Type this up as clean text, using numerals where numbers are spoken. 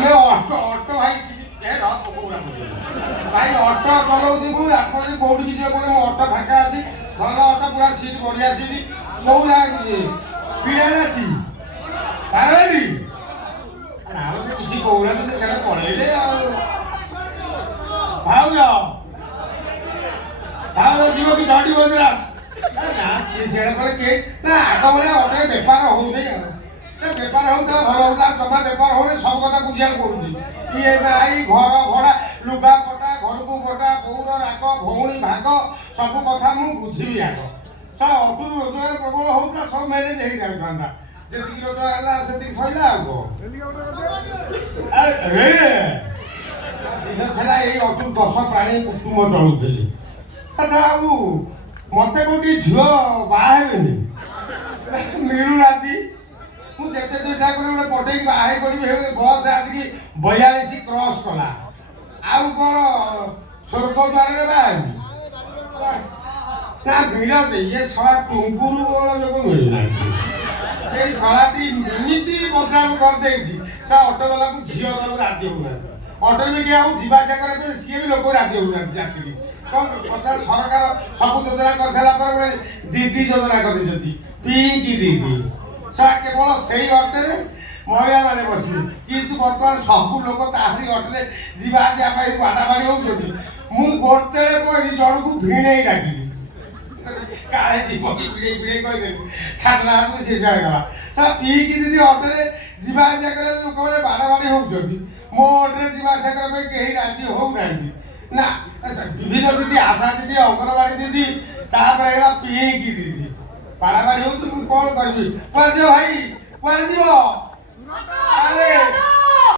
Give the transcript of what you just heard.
ଆମେ auto auto ଭାଇ ଭାଇ ଅଟୋ ଚଲାଉଛି ମୁଁ ଆପଣ କୋଉଠିକି ଯିବେ କହିଲେ ମୁଁ ଅଟୋ ଫାଙ୍କା ଅଛି ଭଲ ଅଟୋ ପୁରା ସିଟ୍ ବଢ଼ିଆ ସିଟ୍ କୋଉ ଜାଗାକୁ ଯିବେ ପିଡ଼ାରେ ଅଛି ପାରବେନି ଆଉ ସେ କିଛି କହୁନାହାନ୍ତି ସେ ସେଟା ପଳେଇଲେ ଆଉ ଭାଉଜ ଭାଉଜ ଯିବ କି ଝଡ଼ି ବନ୍ଦିରା ନା ସିଏ ସେଟା କଲେ କେହି ନା ଆଗ ଭଳିଆ ଅଟୋରେ ବେପାର ହଉନି ଆଉ ବେପାର ହଉଥିଲା ଭଲ ହଉଥିଲା ଜମା ବେପାର ହଉନି ସବୁ କଥା ବୁଝିବାକୁ ପଡୁଛି ଇଏମଆଇ ଘର ଭଡ଼ା ଲୁଗା ପଟା ଘରକୁ ଗୋଟା ବୋଉର ରାଗ ଭଉଣୀ ଭାଗ ସବୁ କଥା ମୁଁ ବୁଝିବି ଆଗ ତ ଅଟୋରୁ ରୋଜଗାର ପ୍ରବଳ ହଉଥିଲା ସବୁ ମ୍ୟାନେଜ ହେଇଯାଉଥାନ୍ତା ଯେତିକି ରୋଜଗାର ହେଲା ସେତିକି ସରିଲା ଆଉ ଦିନ ଥିଲା ଏଇ ଅଟୋରୁ 10 ପ୍ରାଣୀ କୁଟୁମ୍ବ ଚଳୁଥିଲି ଆଉ ମତେ କୋଉଠି ଝିଅ ବାହା ହେବେନି ମିଳୁନାହାନ୍ତି ମୁଁ ଯେତେ ଚେଷ୍ଟା କଲି ଗୋଟେ ପଟେଇକି ବାହା ହେଇ ପଡ଼ିବି ବସ୍ ଆସିକି 42 କ୍ରସ୍ କଲା ଆଉ କ'ଣ ସ୍ୱର୍ଗ ଦ୍ୱାରରେ ବାହା ହେବି ନା ଭିଡ଼ ଇଏ ଶଳା ଟୁଙ୍ଗୁରୁ ଯୋଗ ମିଳୁନାହାନ୍ତି ଏଇ ଶଳାଟି ଏମିତି ବଦନାମ କରିଦେଇଛି ସେ ଅଟୋବାଲାକୁ ଝିଅ ଦେବାକୁ ରାଜି ହଉନାହାନ୍ତି ଅଟୋରେ ବି କିଏ ଆଉ ଯିବା ଆସିବା କରିବା ସିଏ ବି ଲୋକ ରାଜି ହଉନାହାନ୍ତି ଚାକିରି ସରକାର ସବୁ ଯୋଜନା କରିସାରିଲା ପରେ ଦିଦି ଯୋଜନା କରିଦେଇଛନ୍ତି ପିଇକି ଦିଦି କେବଳ ସେଇ ଅଟୋରେ ମହିଳାମାନେ ବସିବେ କିନ୍ତୁ ବର୍ତ୍ତମାନ ସବୁ ଲୋକ ତାହାରି ଅଟୋରେ ଯିବା ଆସିବା ପାଇଁ ବାଡ଼ାବାଡ଼ି ହେଉଛନ୍ତି ମୁଁ ଗୋଟେବେଳେ କହିଲି ଜଣକୁ ଭିଣେଇ ଡାକିବି କାଳେ ଯିବ କି ଭିଡ଼େଇ ଭିଡ଼େଇ କହିଦେବି ଛାଡ଼ିଲା ସେ ସିଆଡ଼େ ଗଲା ସାର୍ ପିଇକି ଦିଦି ଅଟୋରେ ଯିବା ଆସିବା କଲେ ଲୋକମାନେ ବାଡ଼ାବାଡ଼ି ହେଉଛନ୍ତି ମୋ ଅଟୋରେ ଯିବା ଆସିବା କରିବା ପାଇଁ କେହି ରାଜି ହେଉନାହାନ୍ତି ନା ବିଭିନ୍ନ ଦିଦି ଆଶା ଦିଦି ଅଙ୍ଗନବାଡ଼ି ଦିଦି ତାପରେ ହେଲା ପିଇକି ଦିଦି ବାଡ଼ାବାଡ଼ି ହେଉଛି ମୁଁ କ'ଣ କରିବି କୁଆଡ଼େ ଯିବ ଭାଇ କୁଆଡ଼େ ଯିବ ଆରେ